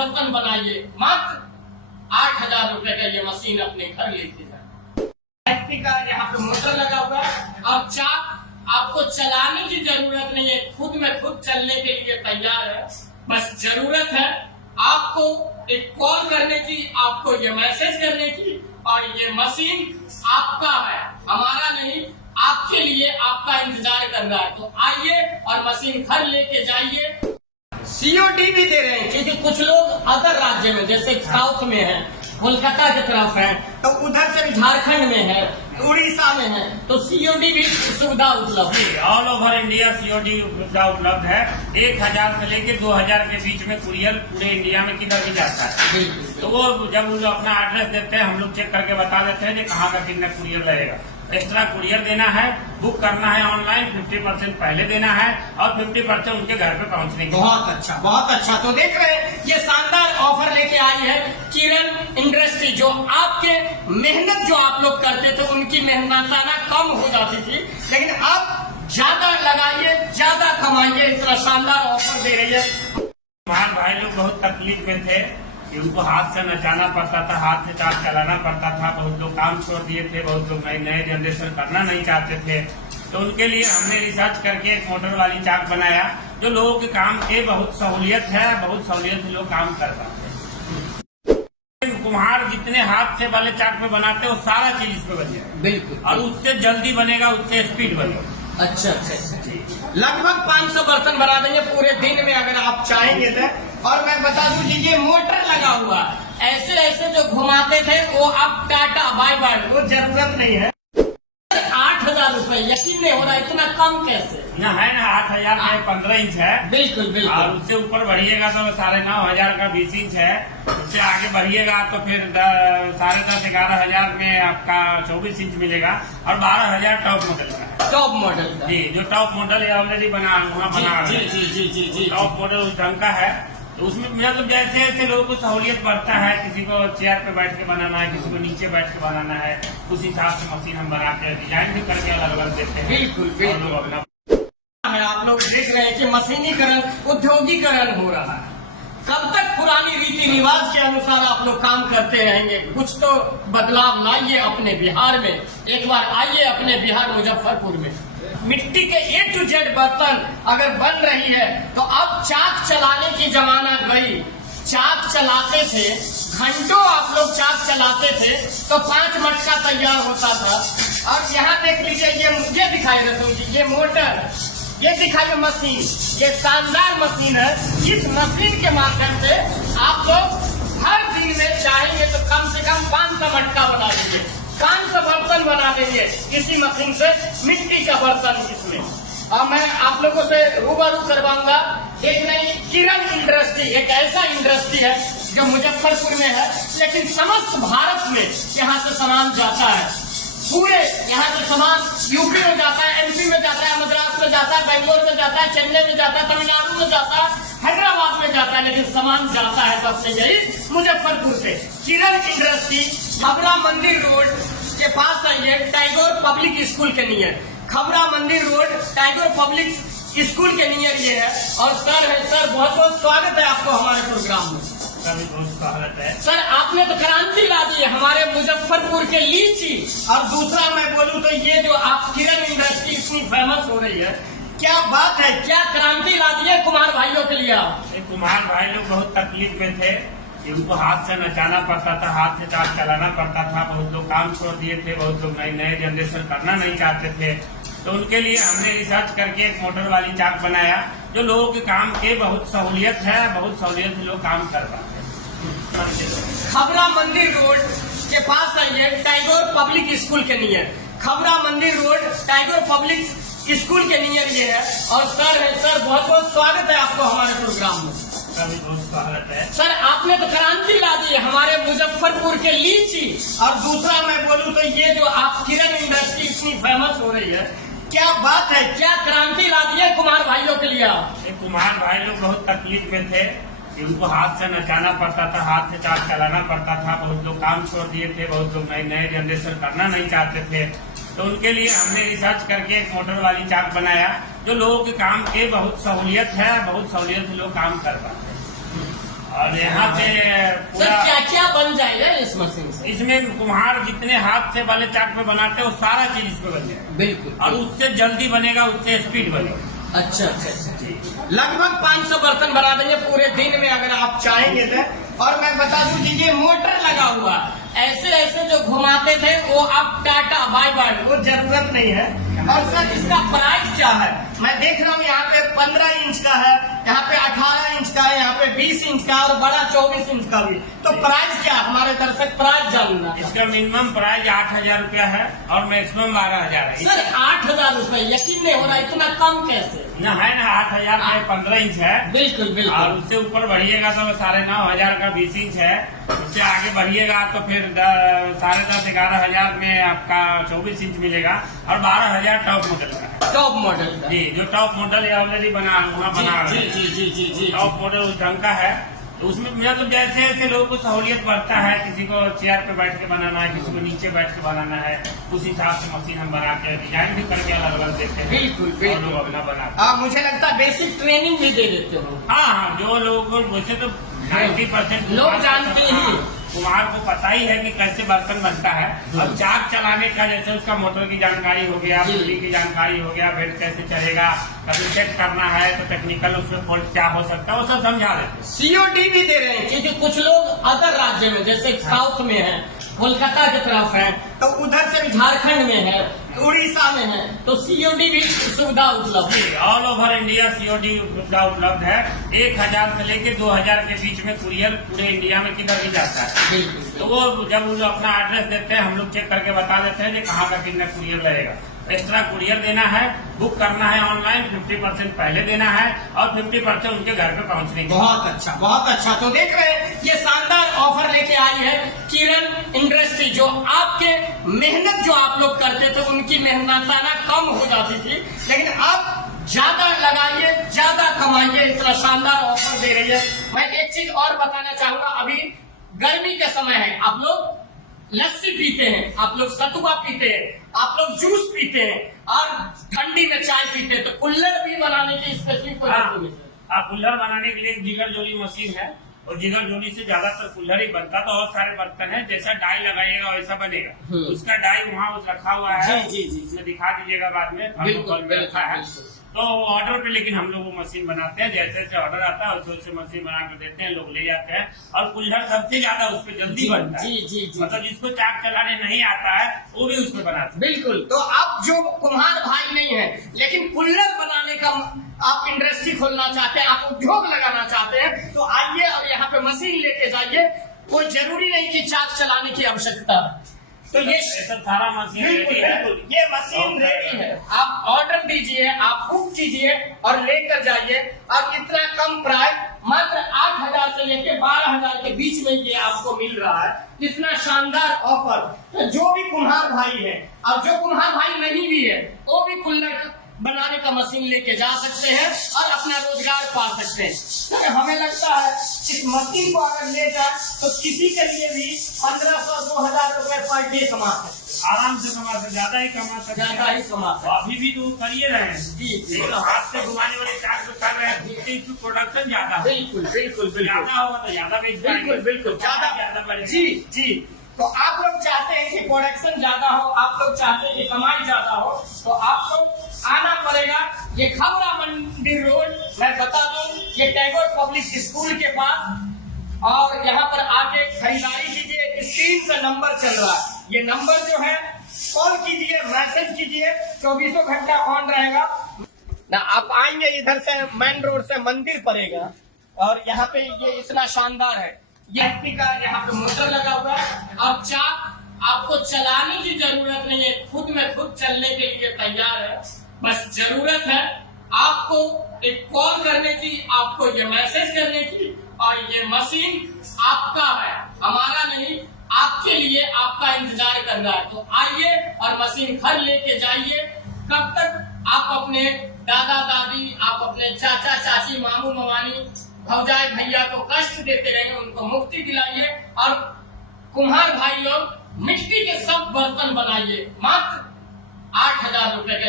बर्तन बनाइए, मात्र 8,000 रुपए का ये मशीन अपने घर लेके जाए। फैक्ट्री का यहाँ पे मोटर लगा हुआ है और चाक आपको चलाने की जरूरत नहीं है, खुद में खुद चलने के लिए तैयार है। बस जरूरत है आपको एक कॉल करने की, आपको ये मैसेज करने की, और ये मशीन आपका है, हमारा नहीं, आपके लिए आपका इंतजार कर रहा है। तो आइए और मशीन घर लेके जाइए। COD भी दे रहे हैं, क्योंकि कुछ लोग अदर राज्य में, जैसे साउथ में है, कोलकाता की तरफ है, तो उधर से भी झारखंड में है, उड़ीसा में है, तो COD भी सुविधा उपलब्ध है। ऑल ओवर इंडिया COD सुविधा उपलब्ध है। 1,000 से लेके 2,000 के बीच में कुरियर पूरे इंडिया में किधर भी जाता है। तो वो जब वो अपना एड्रेस देते हैं, हम लोग चेक करके बता देते हैं कि कहाँ का कितना कुरियर लगेगा। एक्स्ट्रा कुरियर देना है, बुक करना है ऑनलाइन, 50% पहले देना है और 50% उनके घर पे पहुंचने की। बहुत अच्छा, बहुत अच्छा। तो देख रहे हैं ये शानदार ऑफर लेके आई है किरण इंडस्ट्री। जो आपके मेहनत जो आप लोग करते थे, उनकी मेहनताना कम हो जाती थी, लेकिन अब ज्यादा लगाइए, ज्यादा कमाइए, इतना शानदार ऑफर दे रही है। हमारे भाई लोग बहुत तकलीफ में थे, उनको हाथ से नचाना पड़ता था, हाथ से चाक चलाना पड़ता था। बहुत लोग काम छोड़ दिए थे, बहुत लोग नए जनरेशन करना नहीं चाहते थे। तो उनके लिए हमने रिसर्च करके एक मोटर वाली चाक बनाया, जो लोगों के काम के बहुत सहूलियत है, बहुत सहूलियत से लोग काम कर पाते हैं। कुम्हार जितने हाथ से वाले चाक पे बनाते हैं, वो सारा चीज इस पे बनेगा। बिल्कुल। और उससे जल्दी बनेगा, उससे स्पीड बनेगा। अच्छा अच्छा। लगभग 500 बर्तन बना देंगे पूरे दिन में, अगर आप चाहेंगे तो। और मैं बता दूं कि ये मोटर लगा हुआ, ऐसे ऐसे जो घुमाते थे वो अब टाटा बाय बाय, वो जरूरत नहीं है। 8,000 रुपए, यकीन नहीं हो रहा, इतना कम कैसे? ना है ना, 8,000 में 15 इंच है। बिल्कुल बिल्कुल। और उससे ऊपर बढ़िएगा तो 9,500 का 20 इंच है। उससे आगे बढ़िएगा तो फिर 10,500-11,000 में आपका 24 इंच मिलेगा। और 12,000 टॉप मॉडल का है। टॉप मॉडल का जी, जो टॉप मॉडल है ऑलरेडी बना जी जी जी जी जी। टॉप मॉडल उस ढंग का है। तो उसमें मतलब जैसे जैसे लोगों को सहूलियत बढ़ता है, किसी को चेयर पे बैठ के बनाना है, किसी को नीचे बैठ के बनाना है, उस हिसाब से मशीन हम बना के डिजाइन भी करके अलग अलग देते हैं। बिल्कुल बिल्कुल। आप लोग देख रहे हैं कि मशीनीकरण, उद्योगीकरण हो रहा है। कब तक पुरानी रीति रिवाज के अनुसार आप लोग काम करते रहेंगे? कुछ तो बदलाव लाइए अपने बिहार में। एक बार आइए अपने बिहार मुजफ्फरपुर में। मिट्टी के A to Z बर्तन अगर बन रही है, तो अब चाक चलाने की जमाना गई। चाक चलाते थे, घंटों आप लोग चाक चलाते थे, तो 5 मटका तैयार होता था। और यहाँ देख लीजिए, ये मुझे दिखाई रसूल जी, ये मोटर, ये दिखाइए मशीन, ये शानदार मशीन है। इस मशीन के माध्यम से आप लोग हर दिन में चाहेंगे तो कम से कम 500 मटका बना देंगे, 500 बर्तन बना देंगे इसी मशीन से, मिट्टी का बर्तन इसमें। और मैं आप लोगों से रूबरू करवाऊंगा। देख रहे हैं किरण इंडस्ट्री एक ऐसा इंडस्ट्री है जो मुजफ्फरपुर में है, लेकिन समस्त भारत में यहाँ से सामान जाता है। पूरे यहाँ से सामान यूपी में जाता है, MP में जाता है, मद्रास में जाता है, बेंगलोर में जाता है, चेन्नई में जाता है, तमिलनाडु में जाता है, हैदराबाद में जाता है, लेकिन सामान जाता है सबसे यही मुजफ्फरपुर से। किरण इंडस्ट्री खबरा मंदिर रोड के पास है, ये टैगोर पब्लिक स्कूल के नियर, खबरा मंदिर रोड टैगोर पब्लिक स्कूल के नियर ये है। और सर है, सर बहुत बहुत स्वागत है आपको हमारे प्रोग्राम में। सर आपने तो क्रांति ला दी है हमारे मुजफ्फरपुर के लीची। और दूसरा मैं बोलूं तो ये जो आप किरण इंडस्ट्री इतनी फेमस हो रही है, क्या बात है, क्या क्रांति ला दी है कुमार भाइयों के लिए? कुमार भाई लोग बहुत तकलीफ में थे, उनको हाथ से नचाना पड़ता था, हाथ से चाक चलाना पड़ता था। बहुत लोग काम छोड़ दिए थे, बहुत लोग नए जनरेशन करना नहीं चाहते थे। तो उनके लिए हमने रिसर्च करके एक मोटर वाली चाक बनाया, जो लोगों के काम के बहुत सहूलियत है, बहुत सहूलियत से लोग काम कर पाते हैं। खबरा मंदिर रोड के पास है, ये टैगोर पब्लिक स्कूल के नियर, खबरा मंदिर रोड टैगोर पब्लिक स्कूल के नियर ये है। और सर है, सर बहुत बहुत स्वागत है आपको हमारे प्रोग्राम में। सर आपने तो क्रांति ला दी है हमारे मुजफ्फरपुर के लीची। और दूसरा मैं बोलूं तो ये जो आप किरण इंडस्ट्री इतनी फेमस हो रही है, क्या बात है, क्या क्रांति ला दी है कुमार भाइयों के लिए? कुमार भाई लोग बहुत तकलीफ में थे, उनको हाथ से नचाना पड़ता था, हाथ से चाक चलाना पड़ता था। बहुत लोग काम छोड़ दिए थे, बहुत लोग नए जनरेशन करना नहीं चाहते थे। तो उनके लिए हमने रिसर्च करके एक मोटर वाली चाक बनाया, जो लोगों के काम के बहुत सहूलियत है, बहुत सहूलियत से लोग काम कर पाते हैं। और यहाँ से सर पूरा क्या क्या बन जाएगा इस मशीन से? इसमें कुम्हार जितने हाथ से वाले चाक पे बनाते हैं वो सारा चीज इसमें बन जाएगा। बिल्कुल। और उससे जल्दी बनेगा, उससे स्पीड बनेगा। अच्छा अच्छा अच्छा। लगभग 500 बर्तन बना देंगे पूरे दिन में अगर आप चाहेंगे तो। और मैं बता दूं कि ये मोटर लगा हुआ, ऐसे ऐसे जो घुमाते थे वो अब टाटा बाय बाय, वो जरूरत नहीं है। और सर इसका प्राइस क्या है? मैं देख रहा हूँ यहाँ पे 15 इंच का है, यहाँ पे 18 इंच का है, यहाँ पे 20 इंच का और बड़ा 24 इंच का भी। तो प्राइस क्या, हमारे दर्शक प्राइस जानना। इसका मिनिमम प्राइस 8,000 रुपया है और मैक्सिमम 12,000 है। सर 8,000 रुपए, यकीन नहीं हो रहा, इतना कम कैसे? ना है ना, 8,000 में 15 इंच है। बिल्कुल और बिल्कुल। उससे ऊपर बढ़िएगा तो 9,500 का 20 इंच है। उससे आगे बढ़िएगा तो फिर 10,500 11,000 में आपका 24 इंच मिलेगा और 12,000 टॉप मॉडल का है। टॉप मॉडल का। जी, जो टॉप मॉडल है ऑलरेडी बना जी जी जी जी जी। टॉप मॉडल उस ढंग का है। तो उसमें मतलब जैसे जैसे लोगों को सहूलियत बढ़ता है, किसी को चेयर पे बैठ के बनाना है, किसी को नीचे बैठ के बनाना है, उस हिसाब से मशीन हम बना के डिजाइन भी करके अलग अलग देते हैं। बिल्कुल और बिल्कुल। लोग अपना बनाते मुझे लगता है बेसिक ट्रेनिंग भी दे देते हो। हाँ हाँ, जो लोगों को वैसे तो 90% लोग जानते ही। कुम्हार को पता ही है कि कैसे बर्तन बनता है। और चाक चलाने का जैसे उसका मोटर की जानकारी हो गया, जी। पुली की जानकारी हो गया, बेल्ट कैसे चलेगा, कभी चेक करना है तो टेक्निकल उसमें फॉल्ट क्या हो सकता है वो सब समझा देते हैं। COD भी दे रहे हैं, क्योंकि कुछ लोग अदर राज्य में जैसे साउथ में है, कोलकाता की तरफ है, तो उधर से भी झारखंड में है, उड़ीसा में है, तो COD भी सुविधा उपलब्ध है। ऑल ओवर इंडिया COD सुविधा उपलब्ध है। 1,000 से लेके 2,000 के बीच में कुरियर पूरे इंडिया में किधर भी जाता है। बिल्कुल। तो वो जब वो अपना एड्रेस देते हैं हम लोग चेक करके बता देते हैं कि कहाँ का कितना कुरियर लगेगा। एक्स्ट्रा कुरियर देना है, बुक करना है ऑनलाइन, 50% पहले देना है और 50% उनके घर पे पहुँचने की। बहुत अच्छा बहुत अच्छा। तो देख रहे हैं ये शानदार ऑफर लेके आई है किरण इंडस्ट्री, जो आपके मेहनत जो आप लोग करते थे उनकी मेहनताना कम हो जाती थी, लेकिन अब ज्यादा लगाइए ज्यादा कमाइए, इतना शानदार ऑफर दे रही है। मैं एक चीज और बताना चाहूंगा, अभी गर्मी का समय है, आप लोग लस्सी पीते हैं, आप लोग सतुआ पीते हैं, आप लोग जूस पीते हैं और ठंडी में चाय पीते हैं, तो कुल्हड़ भी बनाने की स्पेशलिस्ट कोई नहीं है। कुल्हड़ बनाने के लिए एक जिगर जोली मशीन है और जिगर जोली से ज्यादातर कुल्हड़ ही बनता। तो और सारे बर्तन है, जैसा डाई लगाइएगा वैसा बनेगा। उसका डाई वहाँ रखा हुआ है, जी जी जी। उसमें दिखा दीजिएगा बाद में, बिल्कुल में रखा है। बिल्कुल। तो ऑर्डर पे लेकिन हम लोग वो मशीन बनाते हैं, जैसे जैसे ऑर्डर आता है वैसे वैसे मशीन बना कर देते हैं, लोग ले जाते हैं। और कुल्हड़ सबसे ज्यादा उस पर जल्दी बनता है। जी जी जी। मतलब जिसको चाक चलाने नहीं आता है वो भी उसमें बनाते हैं। बिल्कुल। तो आप जो कुम्हार भाई नहीं है लेकिन कुल्हड़ बनाने का आप इंडस्ट्री खोलना चाहते हैं, आप उद्योग लगाना चाहते हैं, तो आइए और यहाँ पे मशीन लेके जाइए। कोई जरूरी नहीं कि चाक चलाने की आवश्यकता है। तो ये सारा मशीन बिल्कुल रेडी है। बिल्कुल ये मशीन रेडी है, आप ऑर्डर दीजिए, आप बुक कीजिए और लेकर जाइए। अब इतना कम प्राइस, मात्र 8,000 से लेकर 12,000 के बीच में ये आपको मिल रहा है, इतना शानदार ऑफर। तो जो भी कुम्हार भाई है और जो कुम्हार भाई नहीं भी है वो भी कुल्हड़ बनाने का मशीन लेके जा सकते हैं और अपना रोजगार पा सकते हैं। सर हमें लगता है इस मशीन को अगर ले जाए तो किसी के लिए भी 1,500-2,000 रुपए पर डे कमा सकते, आराम से कमा सकते, ज्यादा ही कमा सकते, ज्यादा ही कमा सकते। अभी भी तो करिए रहे हैं। जी जी। तो हाथ से घुमाने वाले चाक जो कर रहे हैं इसकी प्रोडक्शन ज्यादा है। बिल्कुल बिल्कुल बिल्कुल ज्यादा होगा तो ज्यादा बेच पाएंगे। बिल्कुल बिल्कुल ज्यादा बढ़ेगा। जी जी। तो आप लोग चाहते हैं कि प्रोडक्शन ज्यादा हो, आप लोग चाहते हैं कि कमाई ज्यादा हो, तो आप लोग आना पड़ेगा। ये खबरा मंदिर रोड, मैं बता दूं, ये टैगोर पब्लिक स्कूल के पास, और यहाँ पर आके खरीदारी कीजिए। स्क्रीन पे नंबर चल रहा है, ये नंबर जो है कॉल कीजिए, मैसेज कीजिए, 24 घंटा ऑन रहेगा ना। आप आएंगे इधर से मेन रोड से मंदिर पड़ेगा और यहाँ पे ये इतना शानदार है, ये का यहाँ पे मोटर लगा हुआ है और चाक आपको चलाने की जरूरत नहीं है, खुद में खुद चलने के लिए तैयार है। बस जरूरत है आपको एक कॉल करने की, आपको ये मैसेज करने की, और ये मशीन आपका है, हमारा नहीं, आपके लिए आपका इंतजार कर रहा है। तो आइए और मशीन घर लेके जाइए। कब तक आप अपने दादा दादी, आप अपने चाचा चाची, मामू मामानी, भौजाई भैया को कष्ट देते रहेंगे, उनको मुक्ति दिलाइए। और कुम्हार भाई लोग मिट्टी के सब बर्तन बनाइए, मात्र 8,000 रुपए के